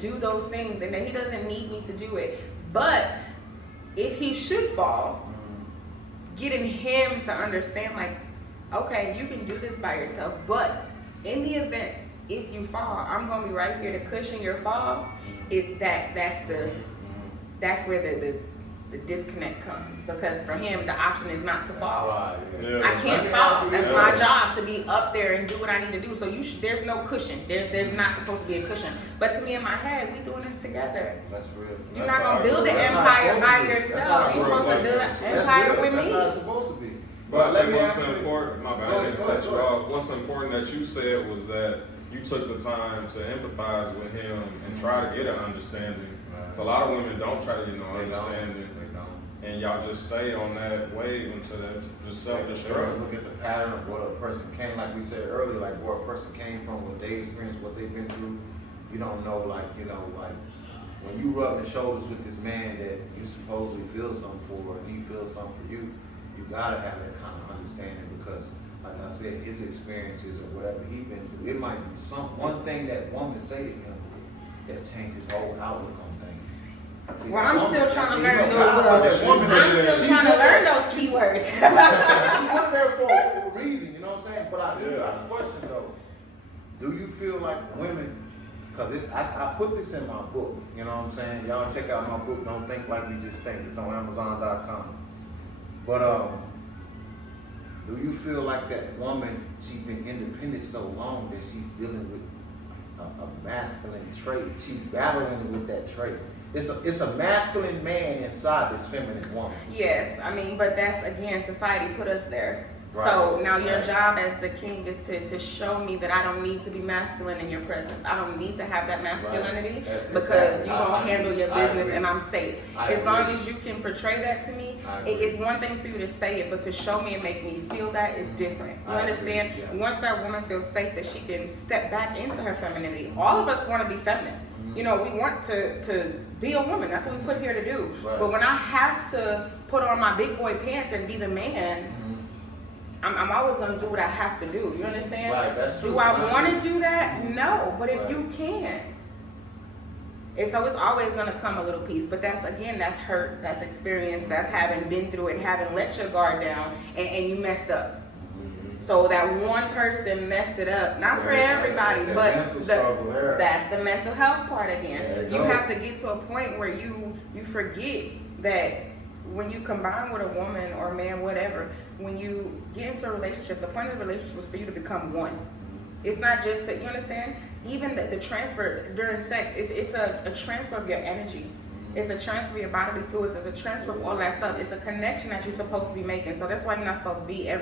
do those things and that he doesn't need me to do it. But if he should fall, getting him to understand, like, okay, you can do this by yourself, but in the event if you fall, I'm gonna be right here to cushion your fall. That's where the disconnect comes, because for him the option is not to fall. Right. Yeah. I can't fall. That's my job, to be up there and do what I need to do. So there's no cushion. There's not supposed to be a cushion. But to me, in my head, we doing this together. That's real. You're not gonna build an empire by yourself. You're supposed to build an empire with me. That's how it's supposed to be. But let me what's ask you. important, my bad, Go ahead. what's important that you said was that you took the time to empathize with him and try to get an understanding. Right. So a lot of women don't try to get no understanding. They don't. And y'all just stay on that wave until that just They self-destruct. look at the pattern of what a person came, like we said earlier, like where a person came from, what they experienced, what they've been through. You don't know, like when you rubbing shoulders with this man that you supposedly feel something for, and he feels something for you, you gotta have that kind of understanding, because, like I said, his experiences or whatever he's been through, it might be one thing that woman say to him that changes his whole outlook on things. Well, I'm still trying to learn those. I'm still trying to learn those keywords. You went there for a reason, you know what I'm saying? But I do got a question though. Do you feel like women, because I put this in my book, you know what I'm saying? Y'all check out my book, Don't Think Like We Just Think. It's on Amazon.com. But do you feel like that woman, she's been independent so long that she's dealing with a masculine trait? She's battling with that trait. It's a masculine man inside this feminine woman. Yes, I mean, but that's, again, society put us there. Right. So now your job as the king is to show me that I don't need to be masculine in your presence. I don't need to have that masculinity, because you're going to handle your business and I'm safe. As long as you can portray that to me, it's one thing for you to say it, but to show me and make me feel that is different. You understand? Once that woman feels safe that she can step back into her femininity, all of us want to be feminine. You know, we want to be a woman. That's what we put here to do. Right. But when I have to put on my big boy pants and be the man, I'm always going to do what I have to do. You understand? Right, that's true. Do I want to do that? No. But if you can. And so it's always going to come a little piece. But that's hurt, that's experience, that's having been through it, having let your guard down, and you messed up. So that one person messed it up, not for everybody, but that's the mental health part again. You have to get to a point where you forget that when you combine with a woman or a man, whatever, when you get into a relationship, the point of the relationship was for you to become one. It's not just that, you understand? Even the transfer during sex, it's a transfer of your energy. It's a transfer of your bodily fluids. It's a transfer of all that stuff. It's a connection that you're supposed to be making. So that's why you're not supposed to be it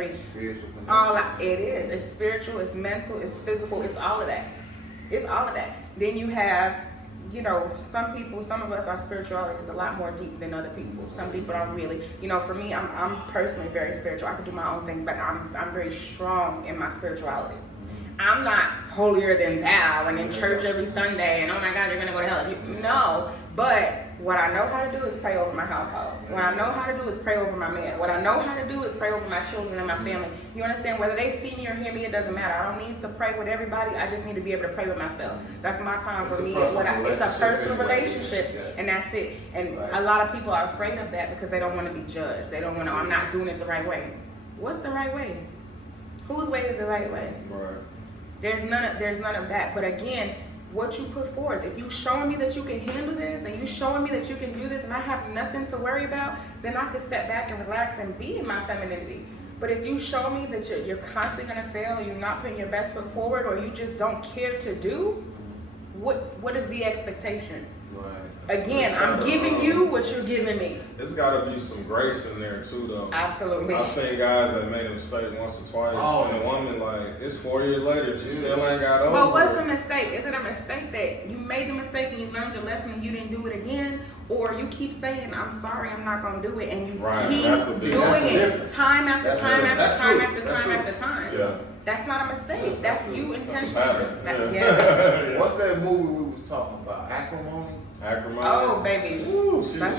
is. It's spiritual, it's mental, it's physical, it's all of that. It's all of that. Then you have, you know, some of us, our spirituality is a lot more deep than other people. Some people don't really, you know, for me, I'm personally very spiritual. I can do my own thing, but I'm very strong in my spirituality. I'm not holier than thou and in church every Sunday and oh my God, you're gonna go to hell. No, but what I know how to do is pray over my household. What I know how to do is pray over my man. What I know how to do is pray over my children and my family. You understand? Whether they see me or hear me, it doesn't matter. I don't need to pray with everybody. I just need to be able to pray with myself. That's my time for me. It's a personal relationship, and that's it. And a lot of people are afraid of that because they don't want to be judged. They don't want to, I'm not doing it the right way. What's the right way? Whose way is the right way? Right. There's none of that. But again, what you put forth, if you showing me that you can handle this and you showing me that you can do this and I have nothing to worry about, then I can step back and relax and be in my femininity. But if you show me that you're constantly going to fail, you're not putting your best foot forward, or you just don't care to do, what is the expectation? Right. Again, I'm giving you what you're giving me. There's got to be some grace in there too, though. Absolutely. I've seen guys that made a mistake once or twice, and a woman, like, it's 4 years later, she still ain't got over. But what's the mistake? Is it a mistake that you made the mistake and you learned your lesson and you didn't do it again? Or you keep saying, I'm sorry, I'm not going to do it, and you keep doing it time after time after time after time after time? Yeah. That's not a mistake. That's you intentionally. Yeah. What's that movie we was talking about? Acrimony? Acrimony. Oh, baby. Ooh, she was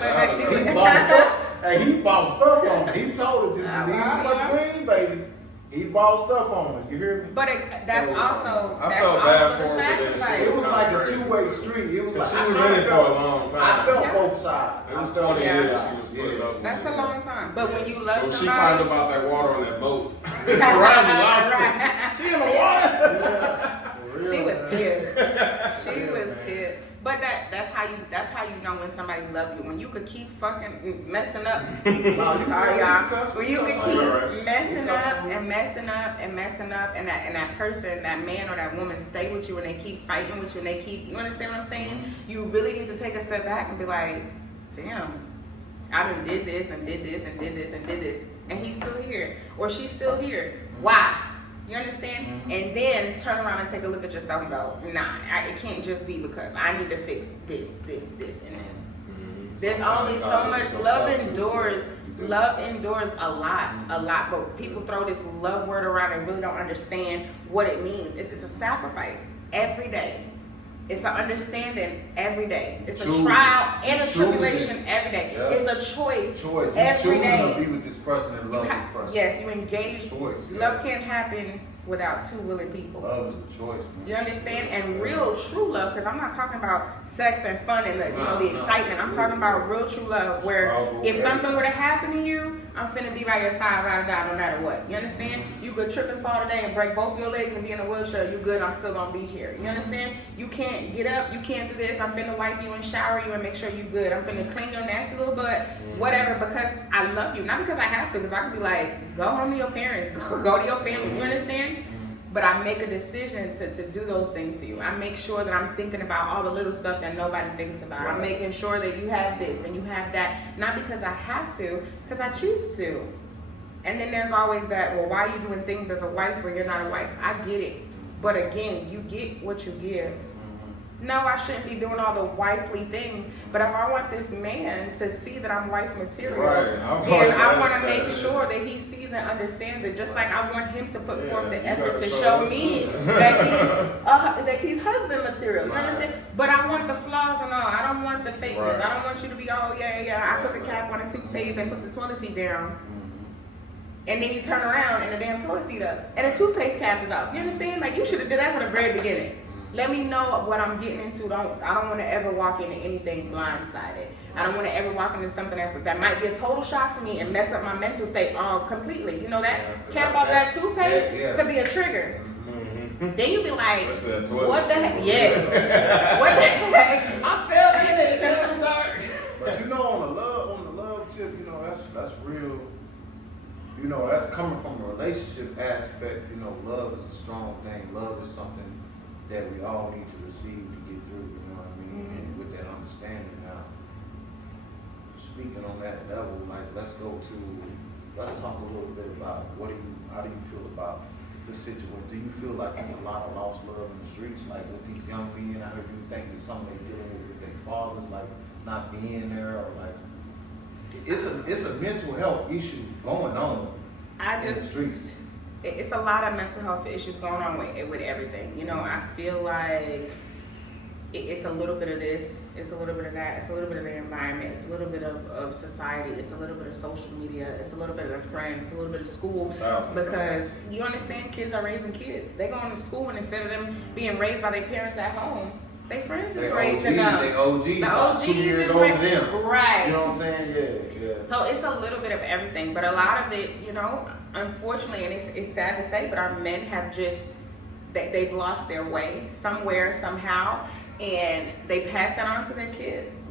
He bossed up on me. He told her, just leave my dream, baby. He bossed up on me. You hear me? But that's also I felt bad for her. sacrifice. It was like a two-way street. agree. It was like, She was in it for a long I time. felt both sides. It was I felt 20 Yeah. years both she sides. was putting up with That's it. a long time. But when you love When she somebody, found about that water on that boat, Taraji lost Right. it. She in the water. Yeah, for real, she was man. pissed. She Yeah, was man. pissed. But that's how you know when somebody love you. When you could keep fucking messing up. Sorry, y'all. When you could keep messing up and messing up and messing up, and that person, that man or that woman, stay with you, and they keep fighting with you, and they keep. You understand what I'm saying? You really need to take a step back and be like, damn, I done did this and did this and did this and did this, and he's still here or she's still here. Why? You understand? Mm-hmm. And then turn around and take a look at yourself and go, nah, it can't just be because I need to fix this, and this. There's only so much love endures. Love endures a lot, but people throw this love word around and really don't understand what it means. It's a sacrifice every day. It's an understanding every day. It's a trial and a tribulation every day. Yeah. It's a choice Choice. every You day. choose to be with this person and love this person. Yes, you engage. Choice. Yeah. Love can't happen without two willing people. Love is a choice, man. You understand? And real true love, because I'm not talking about sex and fun and the excitement. I'm talking about real true love where if something were to happen to you, I'm finna be by your side, ride or die, no matter what. You understand? You could trip and fall today and break both your legs and be in a wheelchair. You good, I'm still gonna be here. You understand? You can't get up, you can't do this. I'm finna wipe you and shower you and make sure you good. I'm finna clean your nasty little butt, whatever, because I love you. Not because I have to, because I could be like, go home to your parents, go to your family. You understand? But I make a decision to do those things to you. I make sure that I'm thinking about all the little stuff that nobody thinks about. I'm making sure that you have this and you have that, not because I have to, because I choose to. And then there's always that, well, why are you doing things as a wife when you're not a wife? I get it. But again, you get what you give. No, I shouldn't be doing all the wifely things. But if I want this man to see that I'm wife material, then I want to make sure that he sees and understands it. Just like I want him to put forth the effort to show me that he's husband material. You understand? But I want the flaws and all. I don't want the fakeness. I don't want you to be, oh yeah. I put the cap on the toothpaste and put the toilet seat down. And then you turn around and the damn toilet seat up. And the toothpaste cap is off. You understand? Like you should have did that from the very beginning. Let me know what I'm getting into. I don't want to ever walk into anything blindsided. I don't want to ever walk into something that might be a total shock for me and mess up my mental state completely. You know that cap off that toothpaste could be a trigger. Then you be like, what the heck? Yes. What the heck? I fell in it. Never start. But you know, on the love tip, you know, that's real. You know, that's coming from a relationship aspect. You know, love is a strong thing. Love is something that we all need to receive to get through, you know what I mean? And with that understanding now, speaking on that level, like let's talk a little bit about how do you feel about the situation? Do you feel like there's a lot of lost love in the streets, like with these young men? I heard you think that some they dealing with their fathers, like not being there, or like it's a mental health issue going on in the streets. It's a lot of mental health issues going on with everything. You know, I feel like it's a little bit of this, it's a little bit of that, it's a little bit of the environment, it's a little bit of society, it's a little bit of social media, it's a little bit of their friends, it's a little bit of school. Because you understand, kids are raising kids. They're going to school, and instead of them being raised by their parents at home, their friends is raising them. They OGs, the about 2 years older than them. Right. You know what I'm saying? Yeah. So it's a little bit of everything, but a lot of it, you know, unfortunately, and it's sad to say, but our men have they've lost their way somewhere, somehow, and they pass that on to their kids.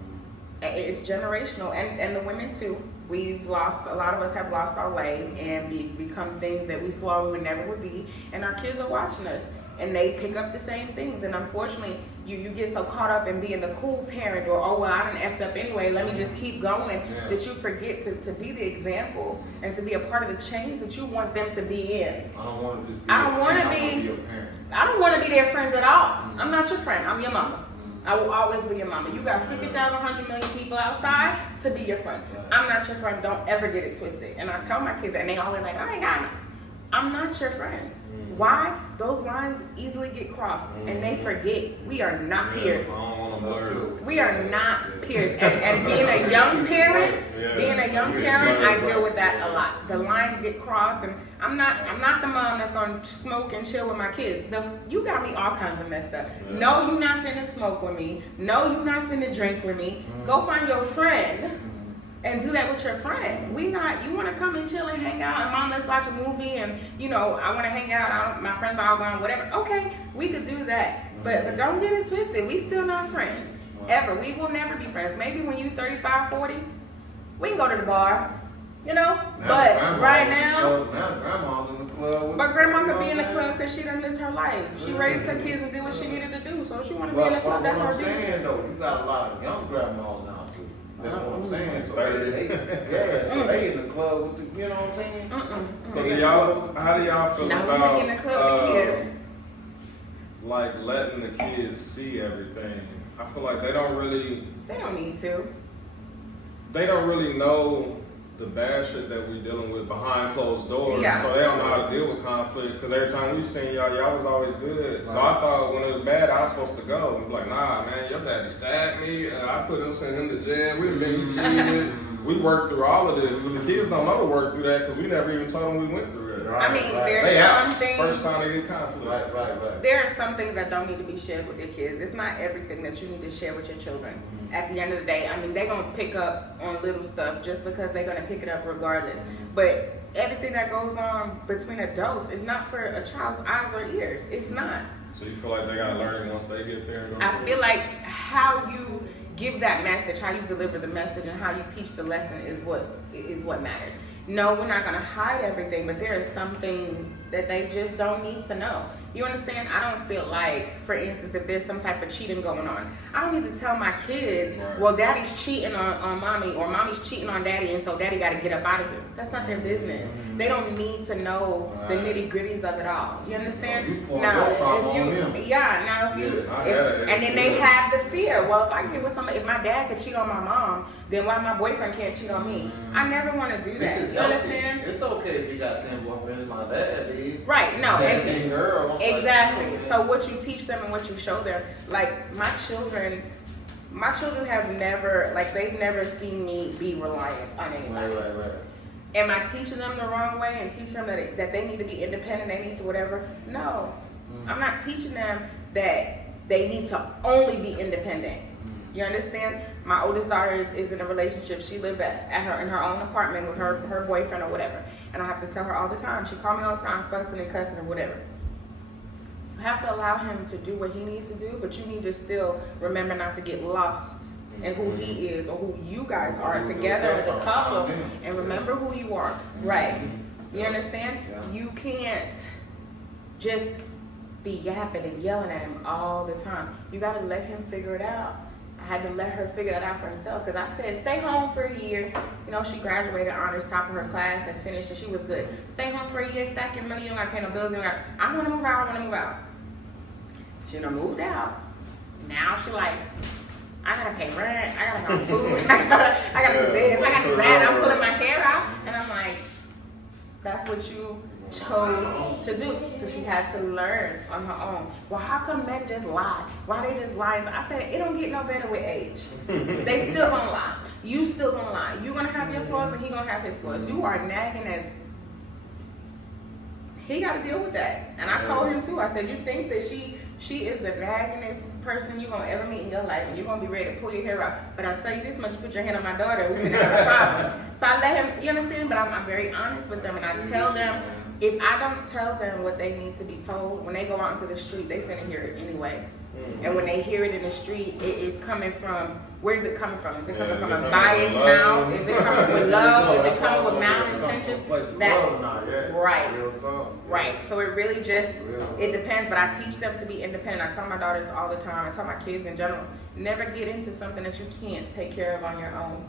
It's generational, and the women too. A lot of us have lost our way and become things that we swore we would never would be, and our kids are watching us. And they pick up the same things, and unfortunately, you get so caught up in being the cool parent, or oh well, I done effed up anyway, let me just keep going, that you forget to be the example and to be a part of the change that you want them to be in. I don't want to just be your parent. I don't want to be their friends at all. I'm not your friend. I'm your mama. I will always be your mama. You got 50,000, 100 million people outside to be your friend. I'm not your friend. Don't ever get it twisted. And I tell my kids that, and they always like, I ain't got it. I'm not your friend. Why? Those lines easily get crossed, and they forget we are not peers. We are not peers. And being a young parent, I deal with that a lot. The lines get crossed, and I'm not the mom that's gonna smoke and chill with my kids. You got me all kinds of messed up. Yeah. No, you not finna smoke with me. No, you not finna drink with me. Go find your friend and do that with your friend. You wanna come and chill and hang out and mom, let's watch a movie and I wanna hang out, my friends are all gone, whatever. Okay, we could do that. But don't get it twisted. We still not friends. Ever. We will never be friends. Maybe when you 35, 40, we can go to the bar. But right now, grandma's in the club. but grandma could be in the club because she done lived her life. She raised her kids and did what she needed to do. So if she want to be in the club, that's her business. What I'm saying though, you got a lot of young grandmas now too. That's what I'm saying. So they in the club with the, you know what I'm saying? So how do y'all feel Now we in the club with kids. Like letting the kids see everything? I feel like they don't need to. They don't really know the bad shit that we dealing with behind closed doors, Yeah. so they don't know how to deal with conflict. Because every time we seen y'all was always good. Right. So I thought when it was bad, I was supposed to go. And be like, nah, man, your daddy stabbed me. I put him, sent him to jail. We been cheated. We worked through all of this, but the kids don't know to work through that because we never even told them we went through it. I mean, there's some things. First time they get conflict. Right. There are some things that don't need to be shared with your kids. It's not everything that you need to share with your children. At the end of the day, I mean, they're gonna pick up on little stuff just because they're gonna pick it up regardless. But everything that goes on between adults is not for a child's eyes or ears. It's not. So you feel like they gotta learn once they get there? And go I feel like how you give that message, how you deliver the message, and how you teach the lesson is what matters. No, we're not gonna hide everything, but there are some things that they just don't need to know. You understand? I don't feel like, for instance, if there's some type of cheating going on, I don't need to tell my kids, well, daddy's cheating on mommy, or mommy's cheating on daddy, and so daddy gotta get up out of here. That's not their business. They don't need to know the nitty gritties of it all. You understand? And then they have the fear. Well, if I get with somebody, if my dad could cheat on my mom, then why my boyfriend can't cheat on me? I never want to do that. You understand? It's okay if you got 10 boyfriends. My dad did. Right. No. 10 girls. Exactly. So what you teach them and what you show them, like my children have never, like they've never seen me be reliant on anybody. Right. Am I teaching them the wrong way and teaching them that they need to be independent, they need to whatever? No. I'm not teaching them that they need to only be independent. You understand? My oldest daughter is in a relationship. She lived in her own apartment with her boyfriend or whatever. And I have to tell her all the time. She called me all the time, fussing and cussing or whatever. You have to allow him to do what he needs to do, but you need to still remember not to get lost in who he is or who you guys are together as a couple. And remember who you are. Right. You understand? You can't just be yapping and yelling at him all the time. You got to let him figure it out. I had to let her figure that out for herself because I said, stay home for a year. She graduated honors, top of her class, and finished, and she was good. Stay home for a year, stack your money, you don't got to pay no bills. I want to move out, She done moved out. Now she like, I got to pay rent, I got to buy food, I got to do this, I got to do that. I'm pulling my hair out, and I'm like, that's what you chose to do. So she had to learn on her own. Well, how come men just lie? Why they just lie? I said, it don't get no better with age. They still gonna lie. You still gonna lie. You gonna have your flaws and he gonna have his flaws. You are nagging as he gotta deal with that. And I told him too, I said, you think that she is the naggingest person you're gonna ever meet in your life and you're gonna be ready to pull your hair out. But I'll tell you this much, put your hand on my daughter, we're gonna have a problem. So I let him, you understand? But I'm very honest with them and I tell them, if I don't tell them what they need to be told, when they go out into the street, they finna hear it anyway. And when they hear it in the street, it is coming from, where's it coming from? Is it coming from a biased mouth? Is it coming with love? Is it coming with malintention? Right. So it really just, it depends. But I teach them to be independent. I tell my daughters all the time, I tell my kids in general, never get into something that you can't take care of on your own.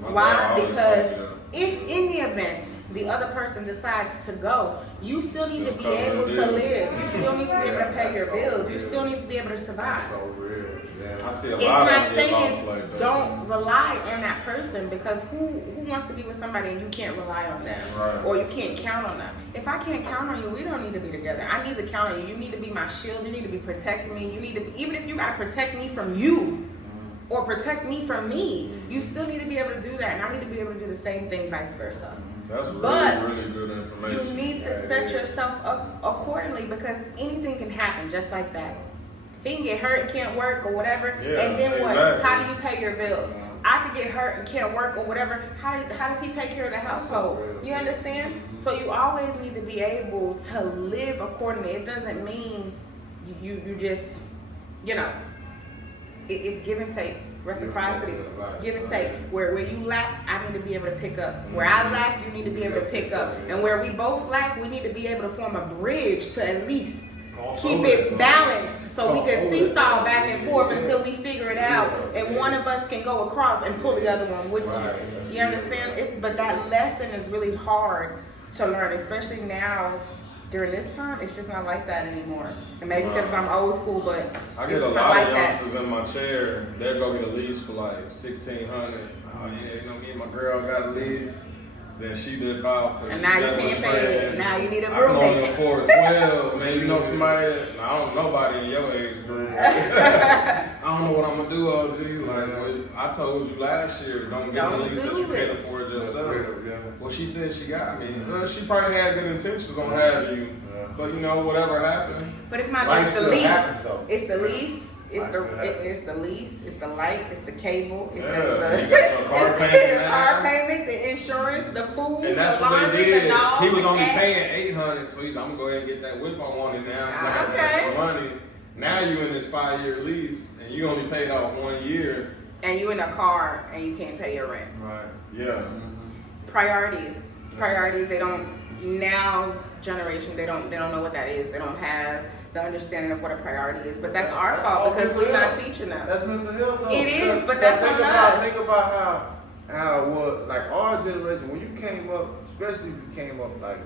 Why? Because if in the event the other person decides to go, you still need to be able to live. You still need to be able to pay your bills. You still need to be able to survive. So real. I see a It's lot not of saying like that. don't rely on that person because who wants to be with somebody and you can't rely on them or you can't count on them? If I can't count on you, we don't need to be together. I need to count on you. You need to be my shield. You need to be protecting me. You need to, even if you gotta protect me from you or protect me from me, you still need to be able to do that. And I need to be able to do the same thing, vice versa. That's But really good information. you need to set yourself up accordingly because anything can happen just like that. He can get hurt and can't work or whatever, Yeah, and then what? exactly. How do you pay your bills? I could get hurt and can't work or whatever. How does he take care of the household? You understand? So you always need to be able to live accordingly. It doesn't mean you just, it's give and take, reciprocity, give and take. Where you lack, I need to be able to pick up. Where I lack, you need to be able to pick up. And where we both lack, we need to be able to form a bridge to at least keep it balanced so we can seesaw back and forth until we figure it out and one of us can go across and pull the other one with you. You understand? But that lesson is really hard to learn, especially now during this time. It's just not like that anymore. And maybe because I'm old school, but I get a lot of youngsters in my chair. They'll go get a lease for like $1,600. Oh yeah, me and my girl got a lease. Then she did off. And now you can't pay it. Now you need a I can only roommate. afford 12. Man, you know somebody, I don't know nobody in your age group. I don't know what I'm going to do, OG. Like, well, I told you last year, don't get a lease that you can't afford yourself. Well, she said she got me. Well, she probably had good intentions on having you. But, whatever happened. But it's not just the lease. It's the lease. It's the lease, it's the light, it's the cable, it's the car payment, the insurance, the food, and that's the what laundry, they did. the dog, he was the only cat. paying $800, so he's I'm gonna go ahead and get that whip I wanted now because I got extra money. Now you in this 5-year lease and you only paid off 1 year. And you in a car and you can't pay your rent. Right. Yeah. Priorities. They don't. Now's generation, they don't know what that is. They don't have the understanding of what a priority is. But that's our fault because we're not teaching them. That's mental health though. It is, but that's on us. Think about how it was, like our generation, when you came up, especially if you came up like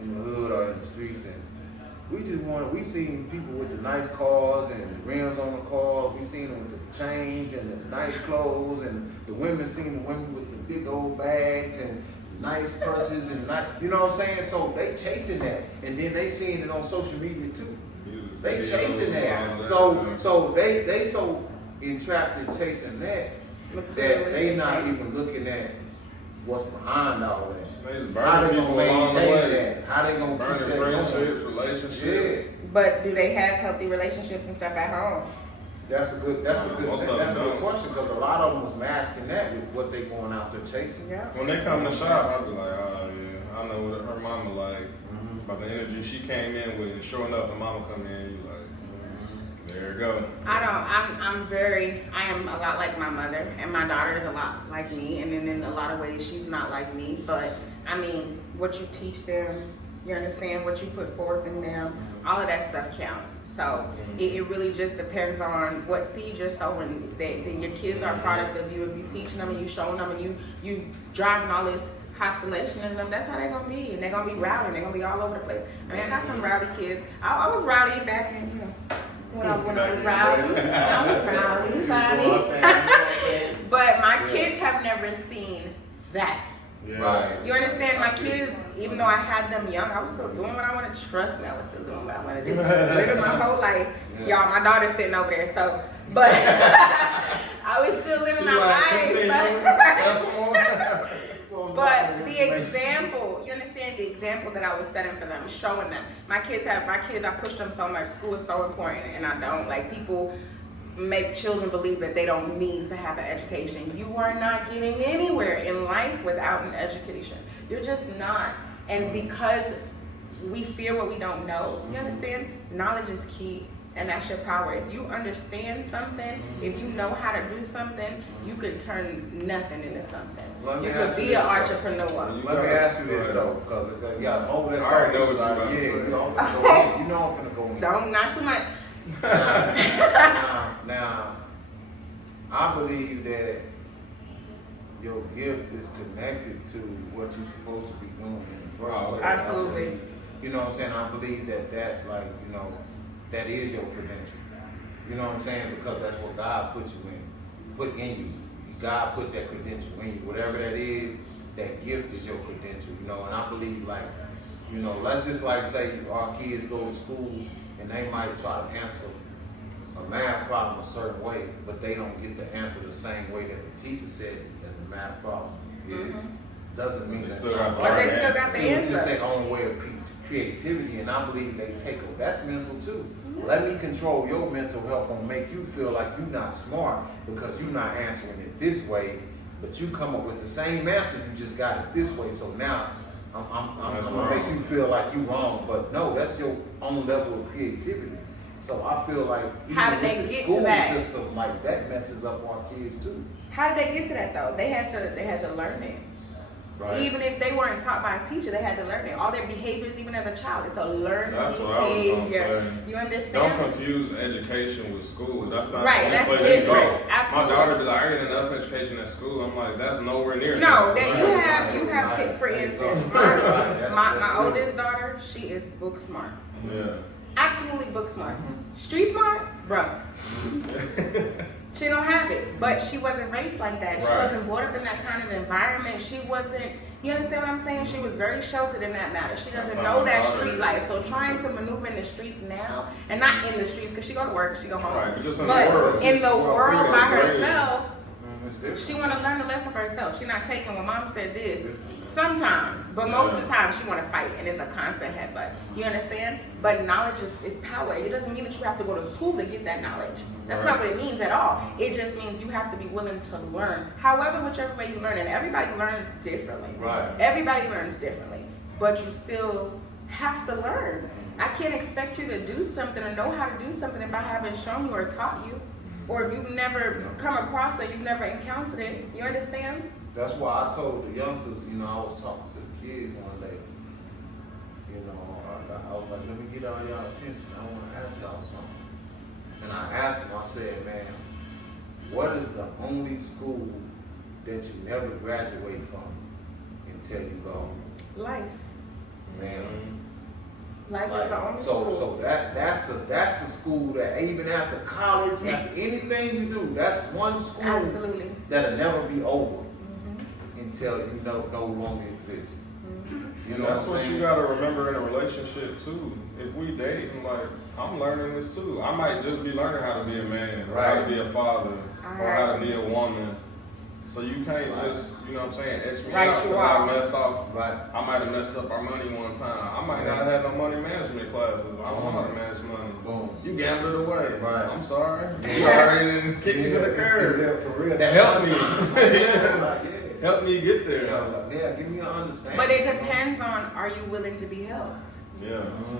in the hood or in the streets, and we seen people with the nice cars and the rims on the car, we seen them with the chains and the nice clothes, and the women seen the women with the big old bags and nice purses and you know what I'm saying? So they chasing that, and then they seeing it on social media too. They chasing that. So they so entrapped in chasing that they not even looking at what's behind all that. How they gonna maintain that? How they gonna keep that friendships, going? relationships. Yeah. But do they have healthy relationships and stuff at home? That's a good question because a lot of them was masking that with what they going out there chasing. Yeah. When they come to shop, I'll be like, oh yeah, I know what her mama like. About the energy she came in with, and sure enough, the mama come in, you like, there you go. I am a lot like my mother, and my daughter is a lot like me, and then in a lot of ways she's not like me, but I mean, what you teach them, you understand, what you put forth in them, all of that stuff counts. So it really just depends on what seed you're sowing. Your kids are a product of you. If you teaching them and you showing them and you driving all this constellation in them, that's how they're gonna be, and they're gonna be rowdy, they're gonna be all over the place. I mean, I got some rowdy kids. I was rowdy back in, when I was rowdy. I was rowdy, funny. But my kids have never seen that. Yeah. Right. You understand? My kids, even though I had them young, I was still doing what I wanted. Trust me, I was still doing what I wanted to do. Living my whole life. Y'all, my daughter's sitting over there, so, but I was still living my life. But the example, you understand, the example that I was setting for them, showing them. My kids, I push them so much. School is so important, and I don't. Like, people make children believe that they don't need to have an education. You are not getting anywhere in life without an education. You're just not. And because we fear what we don't know, you understand? Knowledge is key. And that's your power. If you understand something, if you know how to do something, you can turn nothing into something. You could be an entrepreneur. Let me ask you this though, because over there. I already know what you're about to say. You know I'm finna go in. Don't, not too much. Now, I believe that your gift is connected to what you're supposed to be doing in the first place. Absolutely. You know what I'm saying? I believe that that's like, that is your credential. You know what I'm saying? Because that's what God put in you. God put that credential in you. Whatever that is, that gift is your credential, and I believe let's just like say our kids go to school and they might try to answer a math problem a certain way, but they don't get the answer the same way that the teacher said that the math problem is. doesn't mean They that's still not got But they right. still got the It's just answer. their own way of creativity, and I believe they take it. That's mental too. Let me control your mental health and make you feel like you're not smart because you're not answering it this way, but you come up with the same answer, you just got it this way. So now I'm gonna make you feel like you wrong, but no, that's your own level of creativity. So I feel like How did even they with the get school to that? system, like that messes up our kids too. How did they get to that though? They had to learn it. Right. Even if they weren't taught by a teacher, they had to learn it. All their behaviors, even as a child, it's a learned That's what I was gonna behavior. say. You Don't understand? confuse education with school. That's not Right, the that's only place you different. go. Absolutely. My daughter be like, I get enough education at school. I'm like, that's nowhere near No, that. that you have kids, for instance, my oldest daughter, she is book smart. Yeah. Absolutely book smart. Street smart, bruh. She don't have it, but she wasn't raised like that. She Right. wasn't brought up in that kind of environment. She wasn't, you understand what I'm saying? She was very sheltered in that matter. She doesn't That's know how that my daughter street is. life. So trying to maneuver in the streets now, and not in the streets, because she go to work, she go home. Right, but just in But the world. in the world by Right. herself, It's different. she want to learn the lesson for herself. She not taking what mom said this. Sometimes, but most of the time she want to fight, and it's a constant headbutt. You understand? But knowledge is power. It doesn't mean that you have to go to school to get that knowledge. That's not what it means at all. It just means you have to be willing to learn. However, whichever way you learn, and everybody learns differently. Right. Everybody learns differently, but you still have to learn. I can't expect you to do something or know how to do something if I haven't shown you or taught you. Or if you've never come across it, you've never encountered it. You understand? That's why I told the youngsters, you know, I was talking to the kids one day. You know, I was like, let me get all y'all attention. I want to ask y'all something. And I asked them, I said, man, what is the only school that you never graduate from until you go? Life. Man. Life is the only So school. that's the school that even after college, after anything you do, that's one school Absolutely. that'll never be over Mhm. until you no longer exist. Mhm. You And know that's what I'm what you saying? gotta remember in a relationship too. If we date, like, I'm learning this too. I might just be learning how to be a man, or how Right. to be a father, or how to be a woman. So you can't Right. just, you know what I'm saying, etch me Right, out you because are. I mess off. Right. I might have messed up our money one time. I might not have had no money management classes. I don't know how to manage money. Boom. You gambled it away. Right. I'm sorry. You already done kicked me to the curb. Yeah, for real. That helped me. Yeah, like, yeah. Help me get there. Yeah, give me an understanding. But it depends on, are you willing to be helped? Yeah.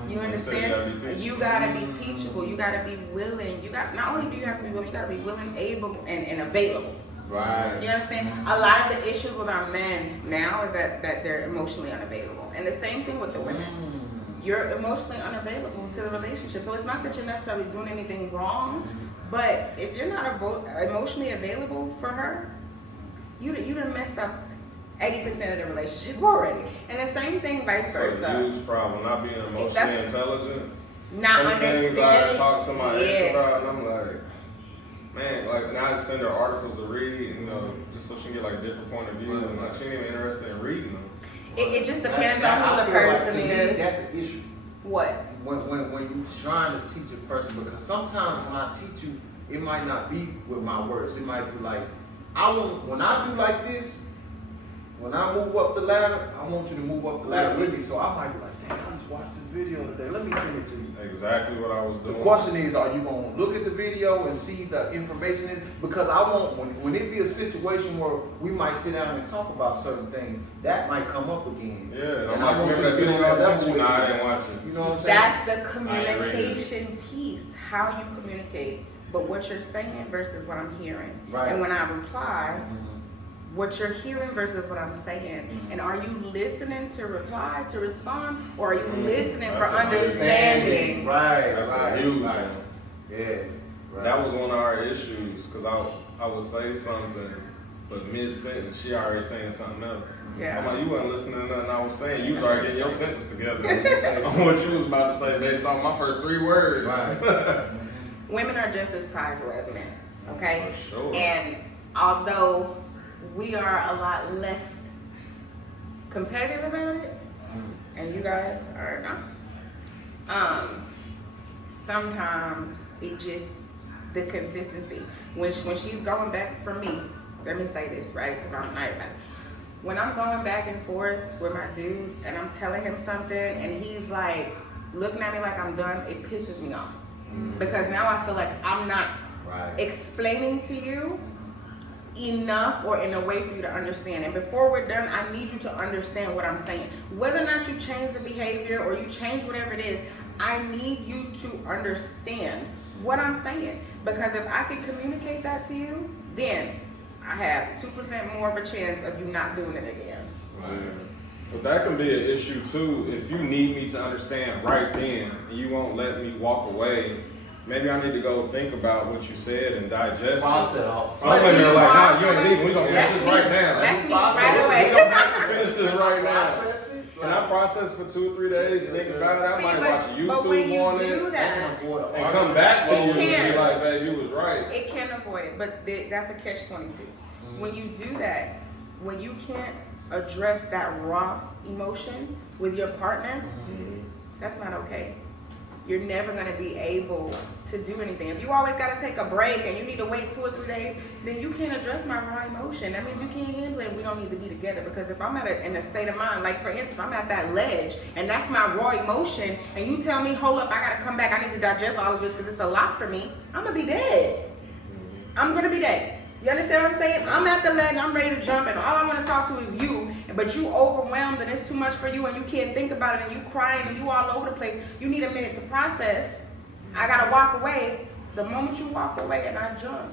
You Like I said, you gotta be understand? teachable. You gotta be teachable. You gotta be willing. You got not only do you have to be willing, you gotta be willing, able, and available. Right. You understand? A lot of the issues with our men now is that they're emotionally unavailable, and the same thing with the women. You're emotionally unavailable to the relationship, so it's not that you're necessarily doing anything wrong, but if you're not emotionally available for her, you done messed up 80% of the relationship already. And the same thing vice It's a versa. huge problem, not being emotionally That's- intelligent. Not Some things I understanding. talk to my ex Yes. about, and I'm like, man, like now I just send her articles to read, you know, just so she can get like a different point of view. And like she ain't even interested in reading them. It just depends That- on I who the feel like, person to me, is. that's an issue. What? When you're trying to teach a person, because sometimes when I teach you, it might not be with my words. It might be like, when I do like this, when I move up the ladder, I want you to move up the ladder with me. So I might be like, damn, I just watched this video today. Let me send it to you. Exactly what I was The doing. question is, are you going to look at the video and see the information in? Because I want, when it be a situation where we might sit down and talk about certain things, that might come up again. Yeah, and I'm And like, I want remember that you to be video on I that sent you? level Nah, I with didn't watch it. You know what I'm saying? That's the I ain't reading communication piece, how you communicate, but what you're saying versus what I'm hearing. Right. And when I reply, Mhm. what you're hearing versus what I'm saying. And are you listening to reply, to respond, or are you listening for That's an understanding? Right, That's right, a huge right. one. Yeah. Right. That was one of our issues, because I would say something, but mid-sentence, she already saying something else. Yeah. I'm like, you wasn't listening to nothing I was saying. You was already getting your sentence together on what you was about to say based on my first 3 words. Right. Women are just as prideful as men, okay? For sure. And although we are a lot less competitive about it, and you guys are not, sometimes it just, the consistency. When she's going back for me, let me say this, right? Because I'm not about it. when I'm going back and forth with my dude and I'm telling him something and he's like looking at me like I'm done, it pisses me off. Because now I feel like I'm not explaining to you enough or in a way for you to understand. And before we're done, I need you to understand what I'm saying. Whether or not you change the behavior or you change whatever it is, I need you to understand what I'm saying. Because if I can communicate that to you, then I have 2% more of a chance of you not doing it again. But that can be an issue too. If you need me to understand right then and you won't let me walk away, maybe I need to go think about what you said and digest Process it. it. So I'm in there like, nah, you ain't leaving. We're going to finish this right now. Let's meet process right it. away. We're going to have to finish this right now. Process it. Can I process for 2 or 3 days, think about it? I might watch but YouTube when you on do it that, and come back to you and can. be like, babe, you was right. it can avoid it, but that's a catch-22. When you do that, when you can't address that raw emotion with your partner, that's not okay. You're never going to be able to do anything. If you always got to take a break and you need to wait 2 or 3 days, then you can't address my raw emotion. That means you can't handle it. We don't need to be together. Because if I'm in a state of mind, like for instance, I'm at that ledge and that's my raw emotion, and you tell me, hold up, I got to come back, I need to digest all of this because it's a lot for me, I'm going to be dead. I'm going to be dead. You understand what I'm saying? I'm at the ledge, I'm ready to jump, and all I want to talk to is you, but you overwhelmed and it's too much for you and you can't think about it and you crying and you all over the place. You need a minute to process. I got to walk away. The moment you walk away and I jump,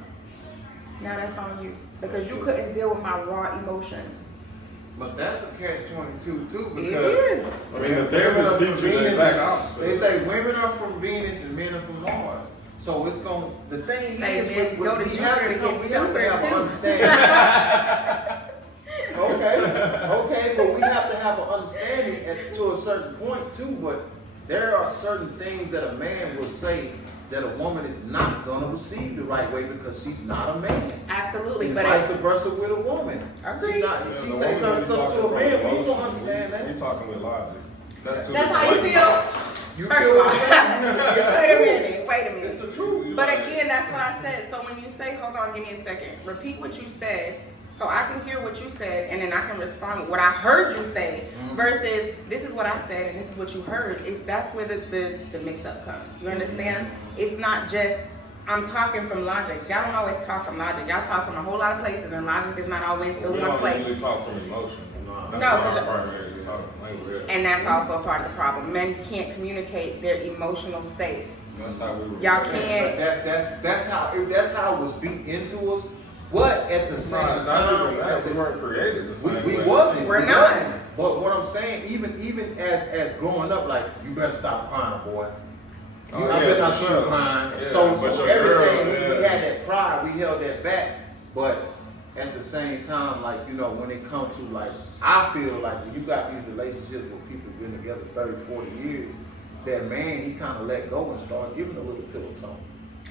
now that's on you because you couldn't deal with my raw emotion. But that's a catch-22 too, It because is. I mean, the therapist teach you the exact opposite. they say women are from Venus and men are from Mars. So it's going. The thing is, we have to have an understanding. Okay, but we have to have an understanding to a certain point too. But there are certain things that a man will say that a woman is not going to receive the right way because she's not a man. Absolutely, And but vice versa with a woman. Agreed. She say certain stuff to a man, we don't understand that. You're talking with logic. That's how you feel. You First feel of all, what I'm saying? wait a minute. It's the truth. But again, that's what I said. So when you say, hold on, give me a second. Repeat what you said so I can hear what you said and then I can respond with what I heard you say versus this is what I said and this is what you heard. That's where the mix-up comes. You understand? It's not just, I'm talking from logic. Y'all don't always talk from logic. Y'all talk from a whole lot of places and logic is not always the we one don't place. usually talk from emotion. That's No, why because- our partner is talking language. And that's also a part of the problem. Men can't communicate their emotional state. That's how we were. Y'all But can't. that's how it was beat into us. But at the same time, we weren't created the same we way. wasn't. We're we not. wasn't. But what I'm saying, even as growing up, like you better stop crying, boy. Oh, I yeah, better not for see sure. you crying. Yeah, So but your everything girl, we yeah. had that pride, we held that back. But at the same time, like, you know, when it comes to, like, I feel like when you got these relationships with people who've been together 30, 40 years, that man, he kind of let go and start giving a little pillow talk.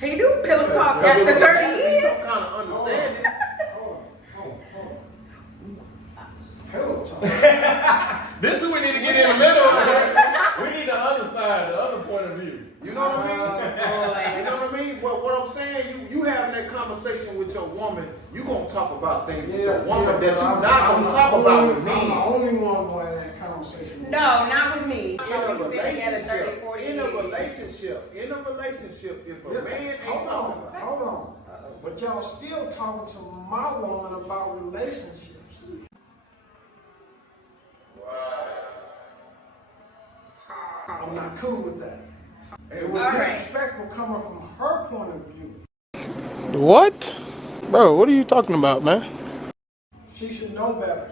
He do pillow talk Because after it was 30 some years. kind of understanding. Pillow talk. This is what we need to get in the middle of. We need the other side, the other point of view. You know what I mean? boy. You know what I mean? What I'm saying, you having that conversation with your woman, you gonna talk about things with your woman that you not gonna talk about with me. I'm the only one going to that conversation with No, not with me. In a We've been together 30, 40 in a years. relationship, if a Yeah, man ain't hold talking on, about hold on. But y'all still talking to my woman about relationships. I'm not cool with that. It was All right. disrespectful coming from her point of view. What? Bro, what are you talking about, man? She should know better.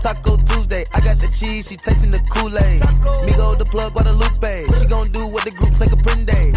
Taco Tuesday, I got the cheese, she tasting the Kool-Aid. Migo the plug, Guadalupe, she gon' do what the group say Caprende.